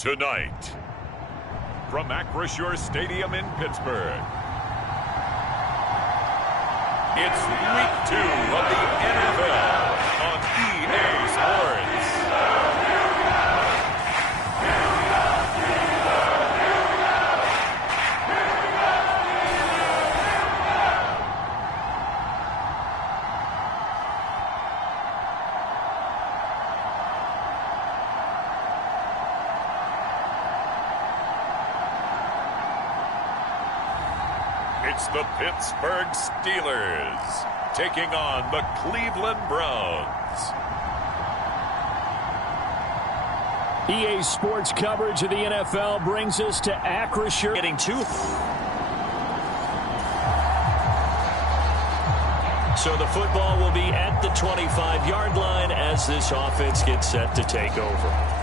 Tonight, from Acrisure Stadium in Pittsburgh, it's Week 2 of the NFL on EA Sports. It's the Pittsburgh Steelers taking on the Cleveland Browns. EA Sports coverage of the NFL brings us to Acrisure. Getting two. So the football will be at the 25-yard line as this offense gets set to take over.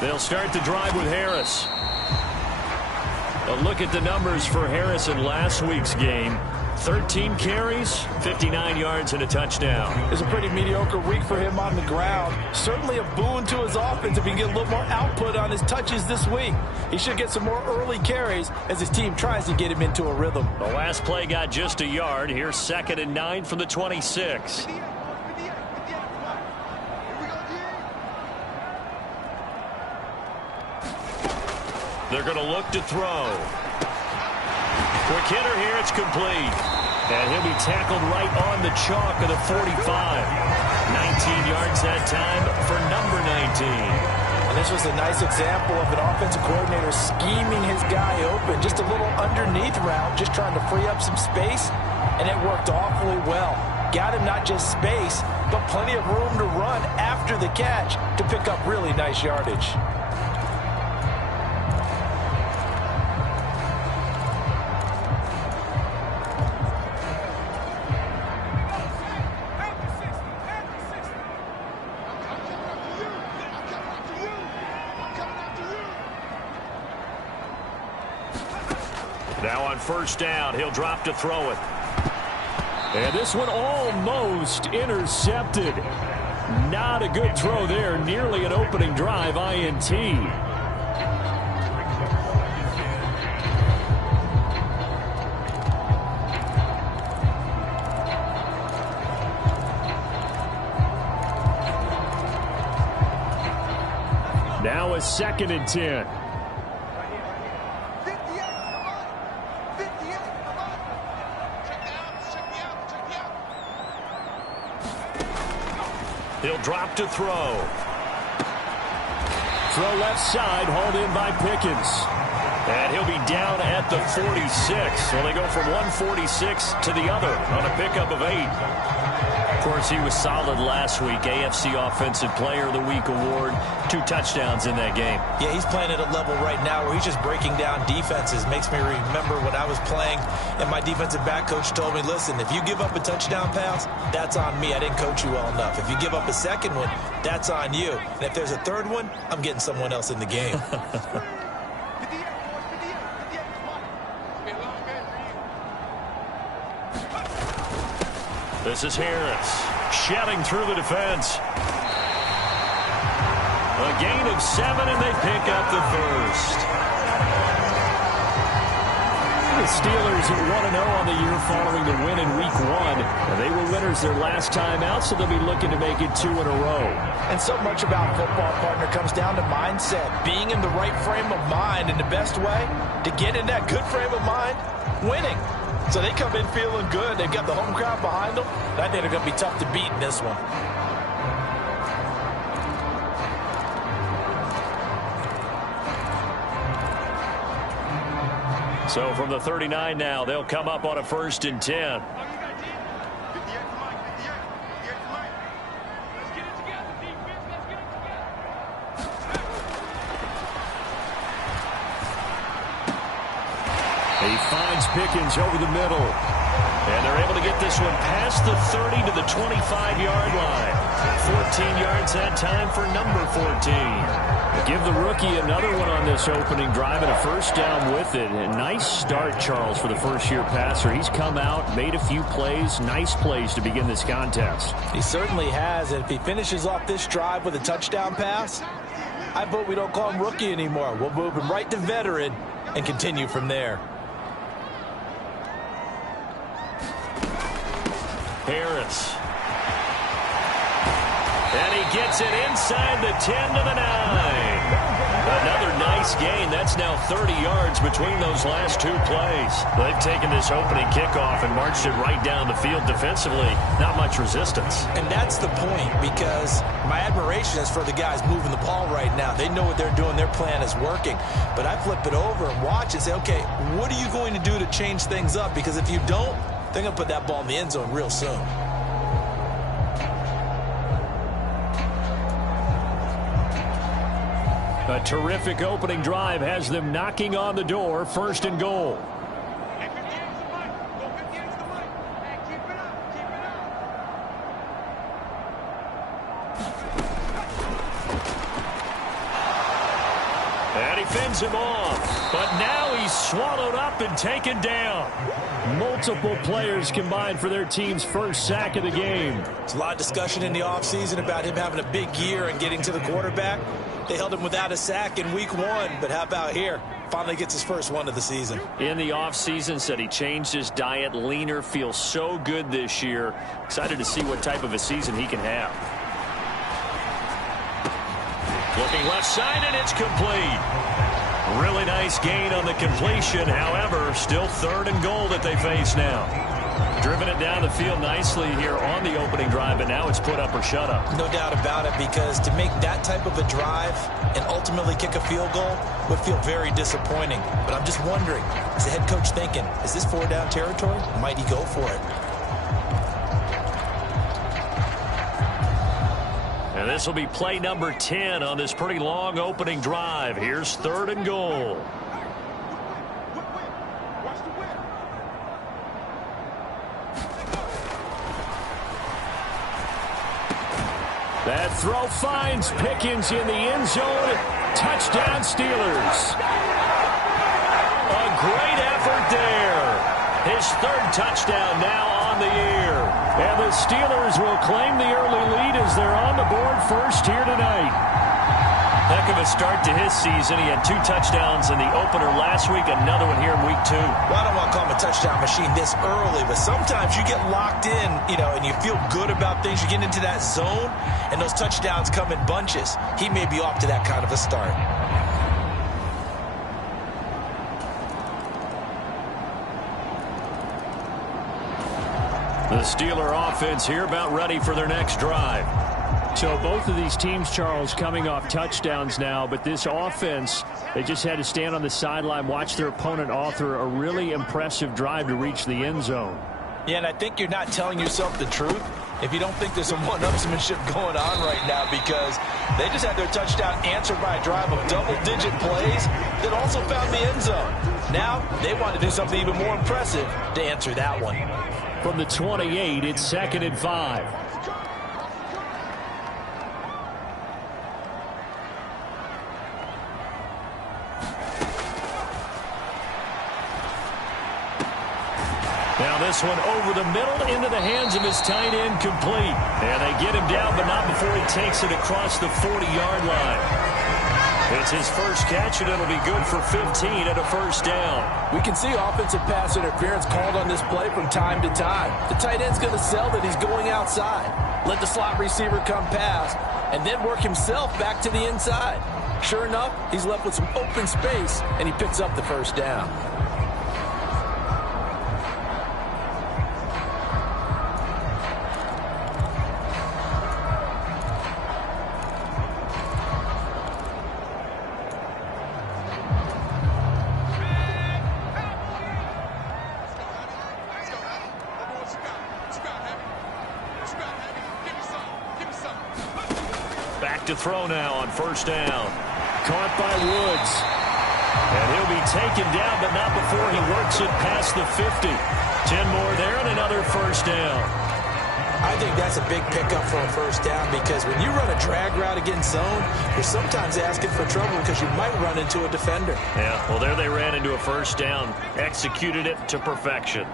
They'll start the drive with Harris. A look at the numbers for Harris in last week's game. 13 carries, 59 yards, and a touchdown. It's a pretty mediocre week for him on the ground. Certainly a boon to his offense if he can get a little more output on his touches this week. He should get some more early carries as his team tries to get him into a rhythm. The last play got just a yard. Here's 2nd and 9 from the 26. They're going to look to throw. Quick hitter here, it's complete. And he'll be tackled right on the chalk of the 45. 19 yards that time for number 19. And this was a nice example of an offensive coordinator scheming his guy open. Just a little underneath route, just trying to free up some space, and it worked awfully well. Got him not just space, but plenty of room to run after the catch to pick up really nice yardage. Now on first down, he'll drop to throw it. And this one almost intercepted. Not a good throw there. Nearly an opening drive, INT. Now a 2nd and 10. He'll drop to throw. Throw left side, hauled in by Pickens. And he'll be down at the 46. Well, they go from 146 to the other on a pickup of 8. Of course, he was solid last week. AFC Offensive Player of the Week award. 2 touchdowns in that game. Yeah, he's playing at a level right now where he's just breaking down defenses. Makes me remember when I was playing and my defensive back coach told me, listen, if you give up a touchdown pass, that's on me. I didn't coach you well enough. If you give up a second one, that's on you. And if there's a third one, I'm getting someone else in the game. This is Harris, shedding through the defense. A gain of 7, and they pick up the first. The Steelers 1-0 on the year following the win in Week 1. They were winners their last time out, so they'll be looking to make it 2 in a row. And so much about football, partner, comes down to mindset. Being in the right frame of mind, and the best way to get in that good frame of mind, winning. So they come in feeling good. They've got the home crowd behind them. I think they're going to be tough to beat in this one. So from the 39 now, they'll come up on a 1st and 10. He finds Pickens over the middle. And they're able to get this one past the 30 to the 25-yard line. 14 yards that time for number 14. Give the rookie another one on this opening drive and a first down with it. A nice start, Charles, for the first-year passer. He's come out, made a few plays, nice plays to begin this contest. He certainly has, and if he finishes off this drive with a touchdown pass, I vote we don't call him rookie anymore. We'll move him right to veteran and continue from there. Harris. And he gets it inside the 10 to the 9. Another nice gain. That's now 30 yards between those last two plays. They've taken this opening kickoff and marched it right down the field defensively. Not much resistance. And that's the point, because my admiration is for the guys moving the ball right now. They know what they're doing. Their plan is working. But I flip it over and watch and say, okay, what are you going to do to change things up? Because if you don't, they're going to put that ball in the end zone real soon. A terrific opening drive has them knocking on the door, first and goal. And he fends him off, but now he's swallowed up and taken down. Multiple players combined for their team's first sack of the game. There's a lot of discussion in the offseason about him having a big year and getting to the quarterback. They held him without a sack in week 1, but how about here? Finally gets his first one of the season. In the offseason, said he changed his diet, leaner, feels so good this year. Excited to see what type of a season he can have. Looking left side, and it's complete. Really nice gain on the completion. However, still third and goal that they face now. Driven it down the field nicely here on the opening drive, but now it's put up or shut up. No doubt about it, because to make that type of a drive and ultimately kick a field goal would feel very disappointing. But I'm just wondering, is the head coach thinking, is this 4-down territory? Might he go for it? And this will be play number 10 on this pretty long opening drive. Here's third and goal. That throw finds Pickens in the end zone. Touchdown, Steelers. A great effort there. His third touchdown now on the year. And the Steelers will claim the early lead as they're on the board first here tonight. Heck of a start to his season. He had 2 touchdowns in the opener last week, another one here in week 2. Well, I don't want to call him a touchdown machine this early, but sometimes you get locked in, and you feel good about things. You get into that zone, and those touchdowns come in bunches. He may be off to that kind of a start. The Steeler offense here about ready for their next drive. So both of these teams, Charles, coming off touchdowns now, but this offense, they just had to stand on the sideline, watch their opponent author a really impressive drive to reach the end zone. Yeah, and I think you're not telling yourself the truth if you don't think there's some one-upsmanship going on right now, because they just had their touchdown answered by a drive of double-digit plays that also found the end zone. Now they want to do something even more impressive to answer that one. From the 28, it's 2nd and 5. Now this one over the middle into the hands of his tight end, complete. And they get him down, but not before he takes it across the 40-yard line. It's his first catch, and it'll be good for 15 and a first down. We can see offensive pass interference called on this play from time to time. The tight end's going to sell that he's going outside. Let the slot receiver come past, and then work himself back to the inside. Sure enough, he's left with some open space, and he picks up the first down. To throw now on first down. Caught by Woods. And he'll be taken down, but not before he works it past the 50. 10 more there and another first down. I think that's a big pickup for a first down because when you run a drag route against zone, you're sometimes asking for trouble because you might run into a defender. Yeah, well, there they ran into a first down, executed it to perfection.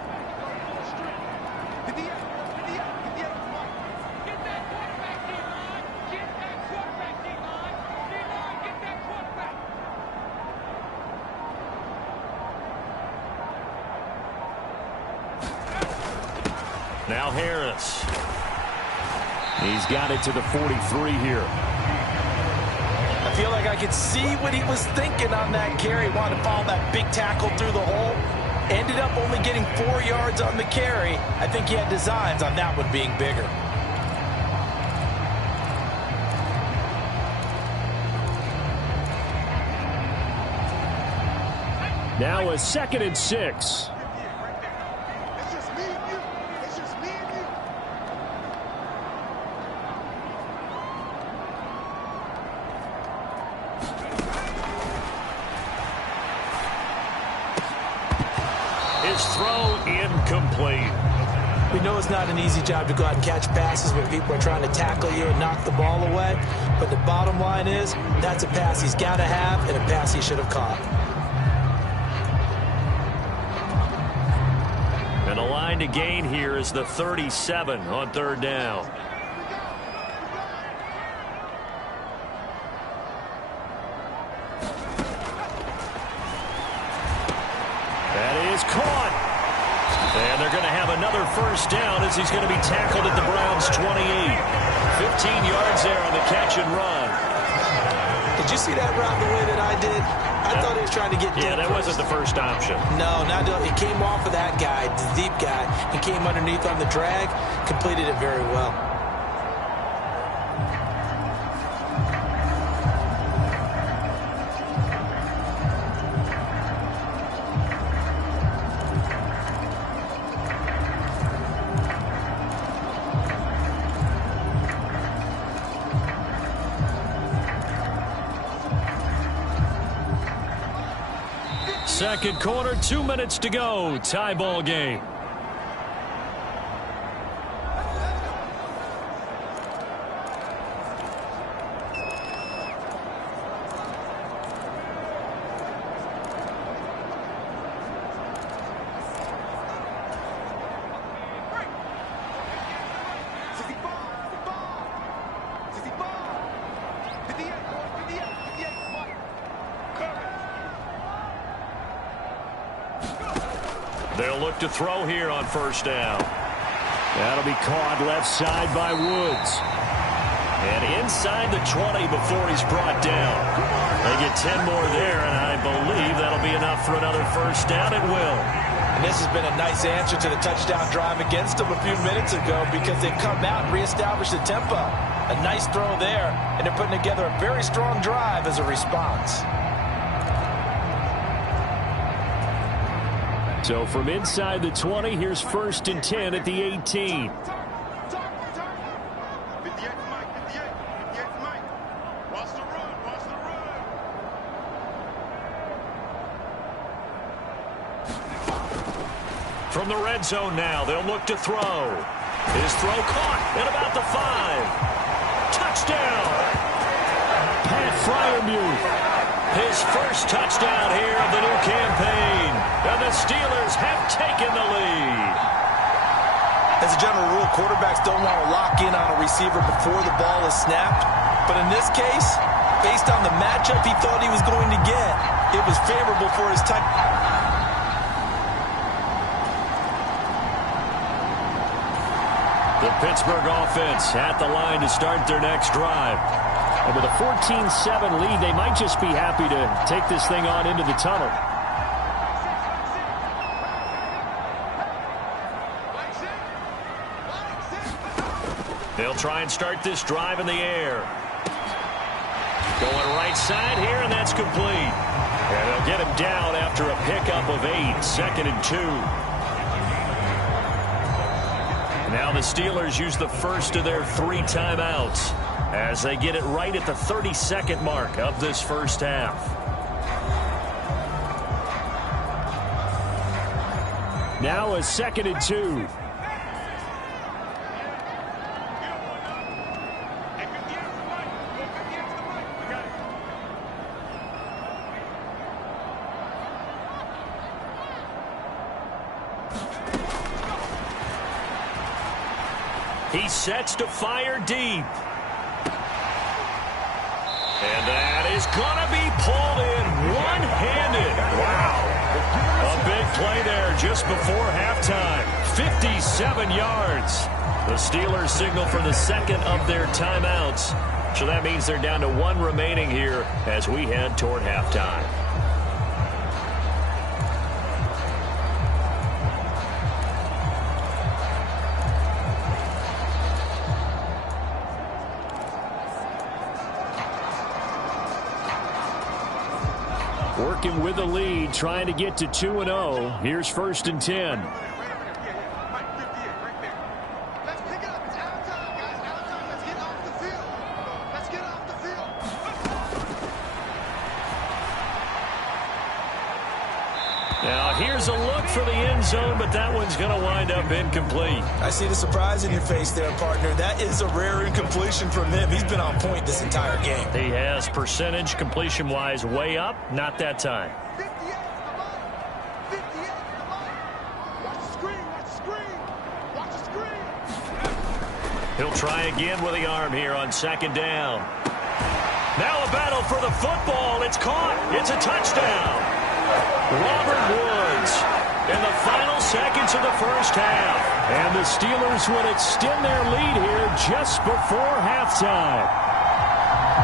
Now Harris. He's got it to the 43 here. I feel like I could see what he was thinking on that carry. Wanted to follow that big tackle through the hole. Ended up only getting 4 yards on the carry. I think he had designs on that one being bigger. Now a 2nd and 6. His throw incomplete. We know it's not an easy job to go out and catch passes when people are trying to tackle you and knock the ball away. But the bottom line is, that's a pass he's got to have and a pass he should have caught. And a line to gain here is the 37 on 3rd down. That is caught. And they're going to have another first down as he's going to be tackled at the Browns' 28. 15 yards there on the catch and run. Did you see that route the way that I did? I thought he was trying to get deep. Yeah, that wasn't the first option. No, it came off of that guy, the deep guy, and came underneath on the drag, completed it very well. Second quarter, 2 minutes to go. Tie ball game. They'll look to throw here on first down. That'll be caught left side by Woods. And inside the 20 before he's brought down. They get 10 more there, and I believe that'll be enough for another first down. It will. And this has been a nice answer to the touchdown drive against them a few minutes ago because they've come out and reestablished the tempo. A nice throw there, and they're putting together a very strong drive as a response. So from inside the 20, here's 1st and 10 at the 18. From the red zone now, they'll look to throw. His throw caught at about the 5. Touchdown! Pat Fryermuth. His first touchdown here of the new campaign. And the Steelers have taken the lead. As a general rule, quarterbacks don't want to lock in on a receiver before the ball is snapped. But in this case, based on the matchup he thought he was going to get, it was favorable for his type. The Pittsburgh offense at the line to start their next drive. And with a 14-7 lead, they might just be happy to take this thing on into the tunnel. They'll try and start this drive in the air. Going right side here, and that's complete. And they'll get him down after a pickup of 8, 2nd and 2. Now the Steelers use the first of their 3 timeouts as they get it right at the 32nd mark of this first half. Now a 2nd and 2. He sets to fire deep. And that is going to be pulled in one-handed. Wow. A big play there just before halftime. 57 yards. The Steelers signal for the second of their timeouts. So that means they're down to one remaining here as we head toward halftime. Working with the lead, trying to get to 2-0. Here's 1st and 10. Now here's a look for the end zone, but that one's going to wind up incomplete. I see the surprise in your face there, partner. That is a rare incompletion from him. He's been on point this entire game. He has percentage completion-wise way up, not that time. He'll try again with the arm here on 2nd down. Now a battle for the football. It's caught. It's a touchdown. Robert Woods in the final seconds of the first half. And the Steelers would extend their lead here just before halftime.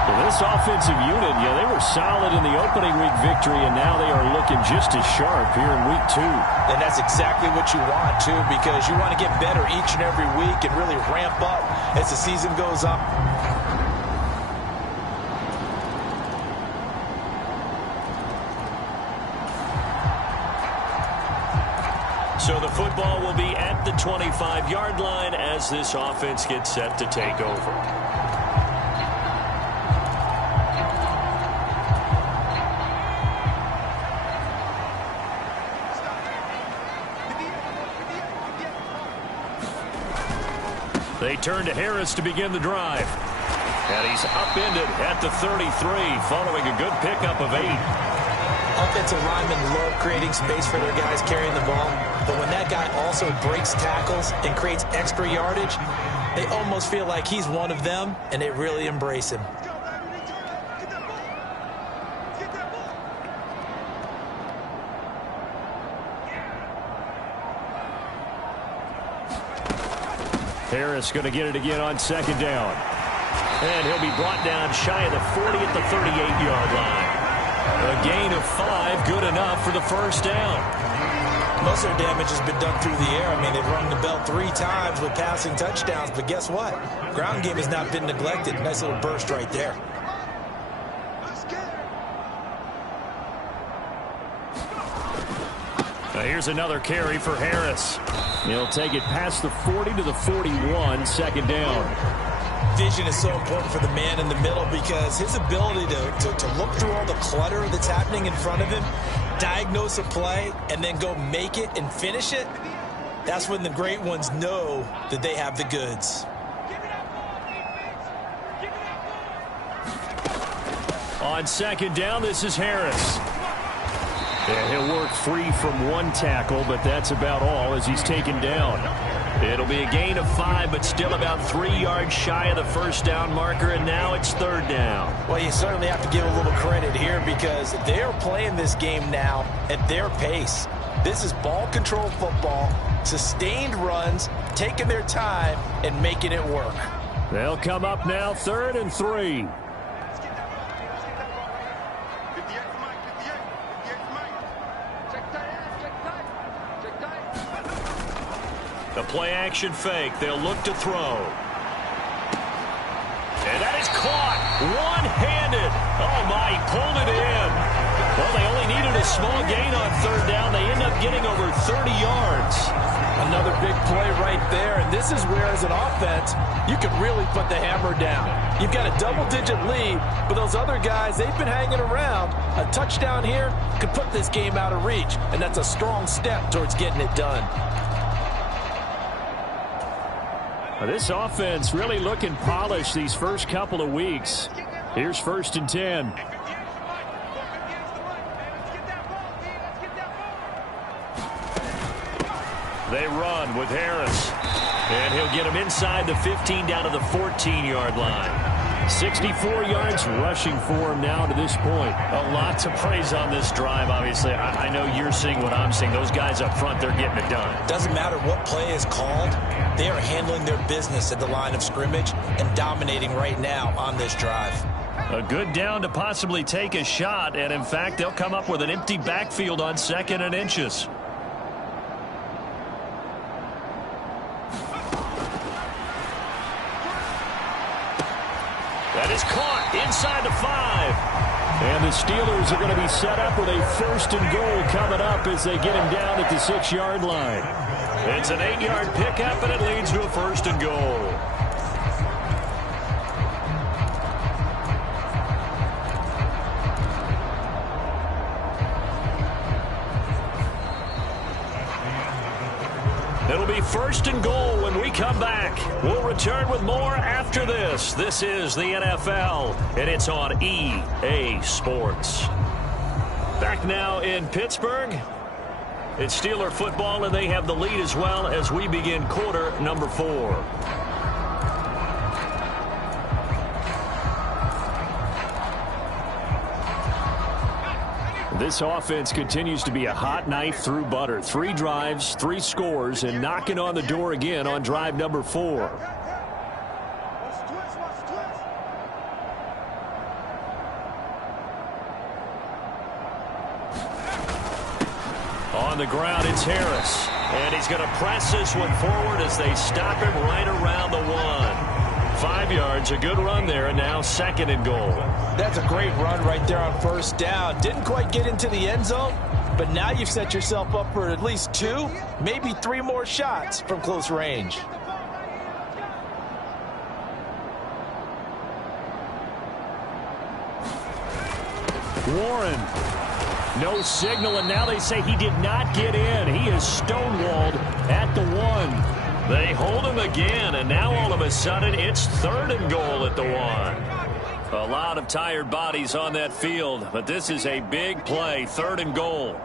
Well, this offensive unit, they were solid in the opening week victory, and now they are looking just as sharp here in week 2. And that's exactly what you want, too, because you want to get better each and every week and really ramp up as the season goes on. So the football will be at the 25-yard line as this offense gets set to take over. They turn to Harris to begin the drive. And he's upended at the 33 following a good pickup of 8. Offensive linemen love creating space for their guys carrying the ball, but when that guy also breaks tackles and creates extra yardage, they almost feel like he's one of them, and they really embrace him. Harris going to get it again on 2nd down. And he'll be brought down shy of the 40 at the 38-yard line. A gain of 5, good enough for the first down. Most of their damage has been done through the air. I mean, they've rung the bell 3 times with passing touchdowns, but guess what? Ground game has not been neglected. Nice little burst right there. Now here's another carry for Harris. He'll take it past the 40 to the 41, 2nd down. Vision is so important for the man in the middle because his ability to look through all the clutter that's happening in front of him, diagnose a play, and then go make it and finish it, that's when the great ones know that they have the goods. On 2nd down, this is Harris. Yeah, he'll work free from 1 tackle, but that's about all as he's taken down. It'll be a gain of 5, but still about 3 yards shy of the first down marker, and now it's 3rd down. Well, you certainly have to give a little credit here because they're playing this game now at their pace. This is ball control football, sustained runs, taking their time, and making it work. They'll come up now 3rd and 3. The play-action fake. They'll look to throw. And that is caught. One-handed. Oh, my. He pulled it in. Well, they only needed a small gain on 3rd down. They end up getting over 30 yards. Another big play right there, and this is where, as an offense, you can really put the hammer down. You've got a double-digit lead, but those other guys, they've been hanging around. A touchdown here could put this game out of reach, and that's a strong step towards getting it done. This offense really looking polished these first couple of weeks. Here's 1st and 10. They run with Harris. And he'll get him inside the 15 down to the 14-yard line. 64 yards rushing for him now to this point. A lot to praise on this drive, obviously. I know you're seeing what I'm seeing. Those guys up front, they're getting it done. Doesn't matter what play is called. They are handling their business at the line of scrimmage and dominating right now on this drive. A good down to possibly take a shot, and in fact, they'll come up with an empty backfield on 2nd and inches. That is caught inside the 5. And the Steelers are going to be set up with a 1st and goal coming up as they get him down at the 6-yard line. It's an 8-yard pickup, and it leads to a 1st and goal. It'll be 1st and goal when we come back. We'll return with more after this. This is the NFL, and it's on EA Sports. Back now in Pittsburgh. It's Steeler football, and they have the lead as well as we begin quarter number 4. This offense continues to be a hot knife through butter. 3 drives, 3 scores, and knocking on the door again on drive number 4. On the ground, it's Harris. And he's going to press this one forward as they stop him right around the 1. 5 yards, a good run there, and now 2nd and goal. That's a great run right there on 1st down. Didn't quite get into the end zone, but now you've set yourself up for at least 2, maybe 3 more shots from close range. Warren. No signal, and now they say he did not get in. He is stonewalled at the 1. They hold him again, and now all of a sudden it's 3rd and goal at the 1. A lot of tired bodies on that field, but this is a big play, 3rd and goal.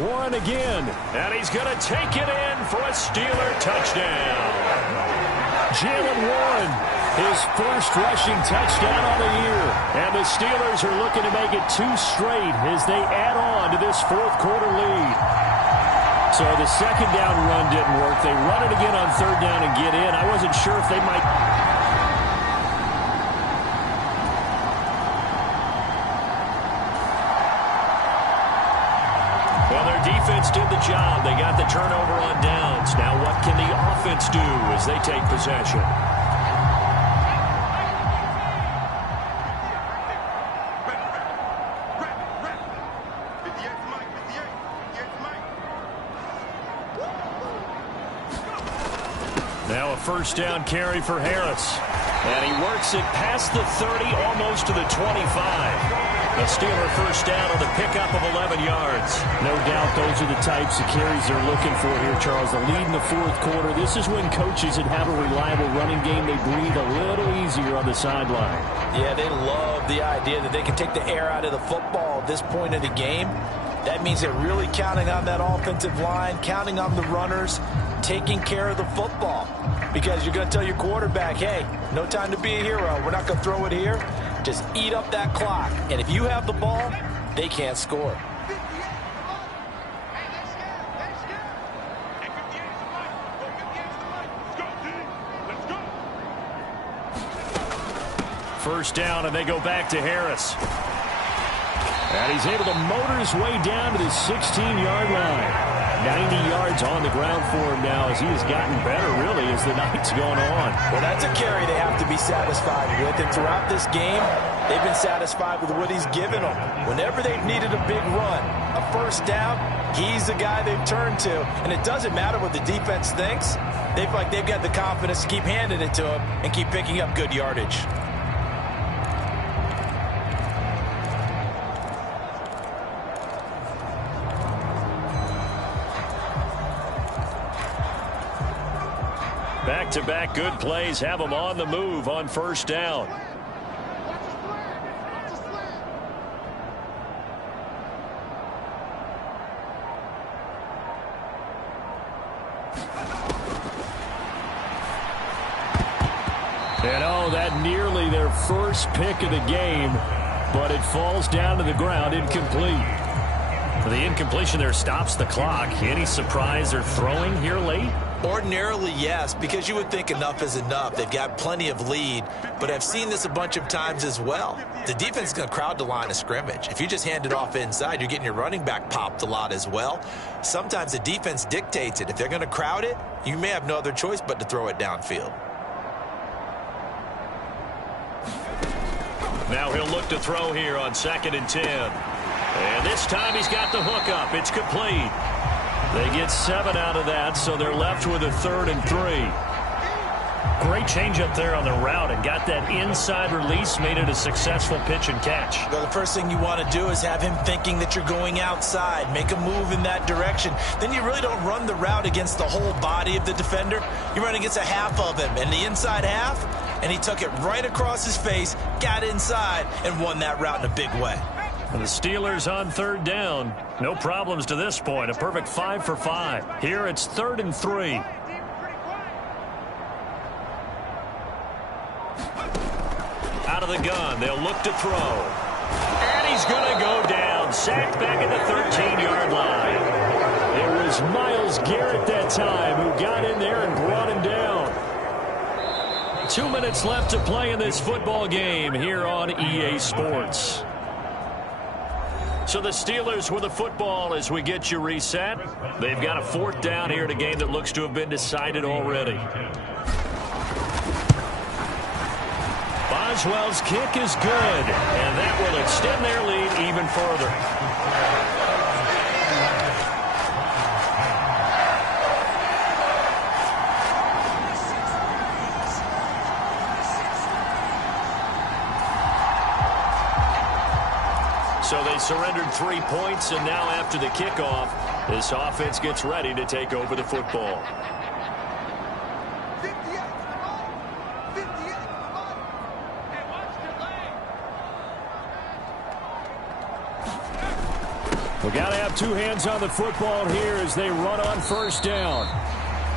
Warren again. And he's going to take it in for a Steeler touchdown. Jalen Warren, his first rushing touchdown on the year. And the Steelers are looking to make it 2 straight as they add on to this 4th quarter lead. So the 2nd down run didn't work. They run it again on 3rd down and get in. I wasn't sure if they might... Well, their defense did the job. They got the turnover on downs. Now what can the offense do as they take possession? Now a 1st down carry for Harris. And he works it past the 30, almost to the 25. A Steeler 1st down on the pickup of 11 yards. No doubt those are the types of carries they're looking for here, Charles. The lead in the 4th quarter. This is when coaches that have a reliable running game, they breathe a little easier on the sideline. Yeah, they love the idea that they can take the air out of the football at this point of the game. That means they're really counting on that offensive line, counting on the runners, taking care of the football. Because you're going to tell your quarterback, hey, no time to be a hero. We're not going to throw it here. Just eat up that clock. And if you have the ball, they can't score. First down, and they go back to Harris. And he's able to motor his way down to the 16-yard line. 90 yards on the ground for him now as he has gotten better, really, as the night's gone on. Well, that's a carry they have to be satisfied with. And throughout this game, they've been satisfied with what he's given them. Whenever they've needed a big run, first down, he's the guy they've turned to. And it doesn't matter what the defense thinks. They feel like they've got the confidence to keep handing it to him and keep picking up good yardage. Back-to-back good plays have them on the move on first down. And oh, that nearly their first pick of the game, but it falls down to the ground incomplete. The incompletion there stops the clock. Any surprise they're throwing here late? Ordinarily, yes, because you would think enough is enough. They've got plenty of lead, but I've seen this a bunch of times as well. The defense is going to crowd the line of scrimmage. If you just hand it off inside, you're getting your running back popped a lot as well. Sometimes the defense dictates it. If they're going to crowd it, you may have no other choice but to throw it downfield. Now he'll look to throw here on 2nd and 10. And this time he's got the hook up. It's complete. They get 7 out of that, so they're left with a 3rd and 3. Great change up there on the route and got that inside release, made it a successful pitch and catch. Well, the first thing you want to do is have him thinking that you're going outside, make a move in that direction. Then you really don't run the route against the whole body of the defender. You run against a half of him, and the inside half, and he took it right across his face, got inside, and won that route in a big way. And the Steelers on 3rd down. No problems to this point. A perfect 5 for 5. Here it's 3rd and 3. Out of the gun. They'll look to throw. And he's going to go down. Sacked back at the 13-yard line. It was Myles Garrett that time who got in there and brought him down. 2 minutes left to play in this football game here on EA Sports. So the Steelers with the football as we get you reset. They've got a 4th down here in a game that looks to have been decided already. Boswell's kick is good, and that will extend their lead even further. So they surrendered 3 points, and now after the kickoff, this offense gets ready to take over the football. We got to have 2 hands on the football here as they run on first down.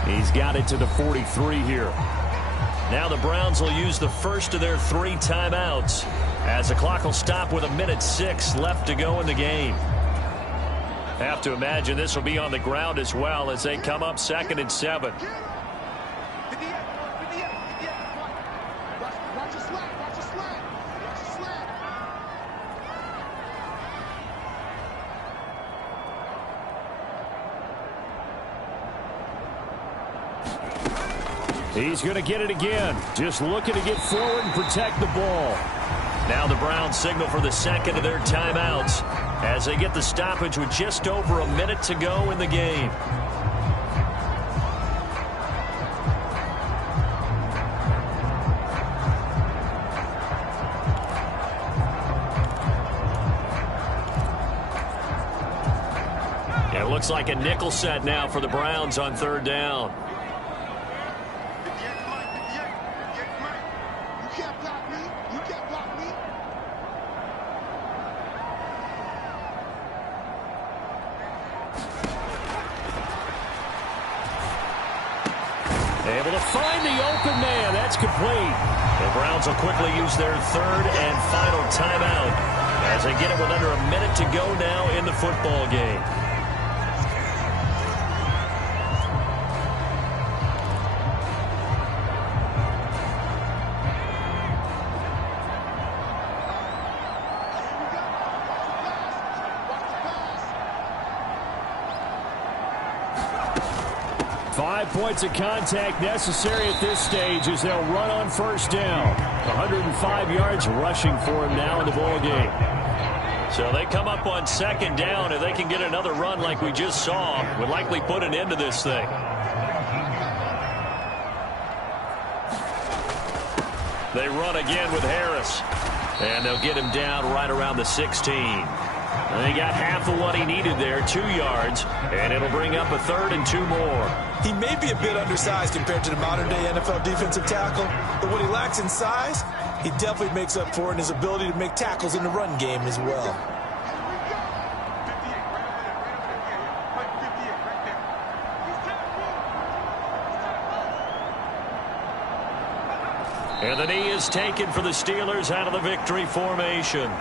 He's got it to the 43 here. Now the Browns will use the first of their 3 timeouts as the clock will stop with 1:06 left to go in the game. Have to imagine this will be on the ground as well as they come up 2nd and 7. He's going to get it again. Just looking to get forward and protect the ball. Now the Browns signal for the 2nd of their timeouts as they get the stoppage with just over a minute to go in the game. It looks like a nickel set now for the Browns on 3rd down. Able to find the open man. That's complete. The Browns will quickly use their 3rd and final timeout as they get it with under a minute to go now in the football game. Points of contact necessary at this stage as they'll run on first down. 105 yards rushing for him now in the ball game. So they come up on second down. If they can get another run like we just saw, would likely put an end to this thing. They run again with Harris. And they'll get him down right around the 16. And they got half of what he needed there, 2 yards. And it'll bring up a 3rd and 2 more. He may be a bit undersized compared to the modern-day NFL defensive tackle, but what he lacks in size, he definitely makes up for in his ability to make tackles in the run game as well. And the knee is taken for the Steelers out of the victory formation.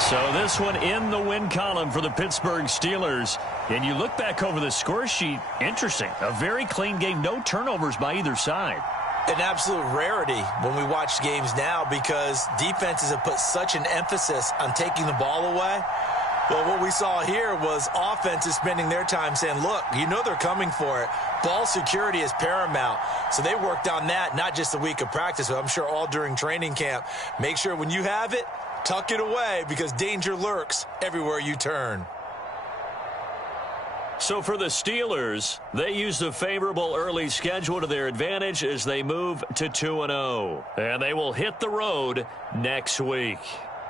So this one in the win column for the Pittsburgh Steelers. And you look back over the score sheet, interesting. A very clean game, no turnovers by either side. An absolute rarity when we watch games now because defenses have put such an emphasis on taking the ball away. Well, what we saw here was offenses spending their time saying, look, you know they're coming for it. Ball security is paramount. So they worked on that, not just a week of practice, but I'm sure all during training camp. Make sure when you have it, tuck it away because danger lurks everywhere you turn. So for the Steelers, they used a favorable early schedule to their advantage as they move to 2-0. And they will hit the road next week.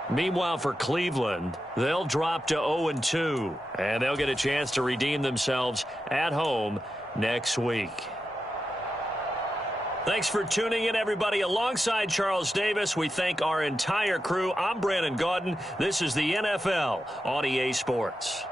Meanwhile, for Cleveland, they'll drop to 0-2, and they'll get a chance to redeem themselves at home next week. Thanks for tuning in, everybody. Alongside Charles Davis, we thank our entire crew. I'm Brandon Gaudin. This is the NFL on EA Sports.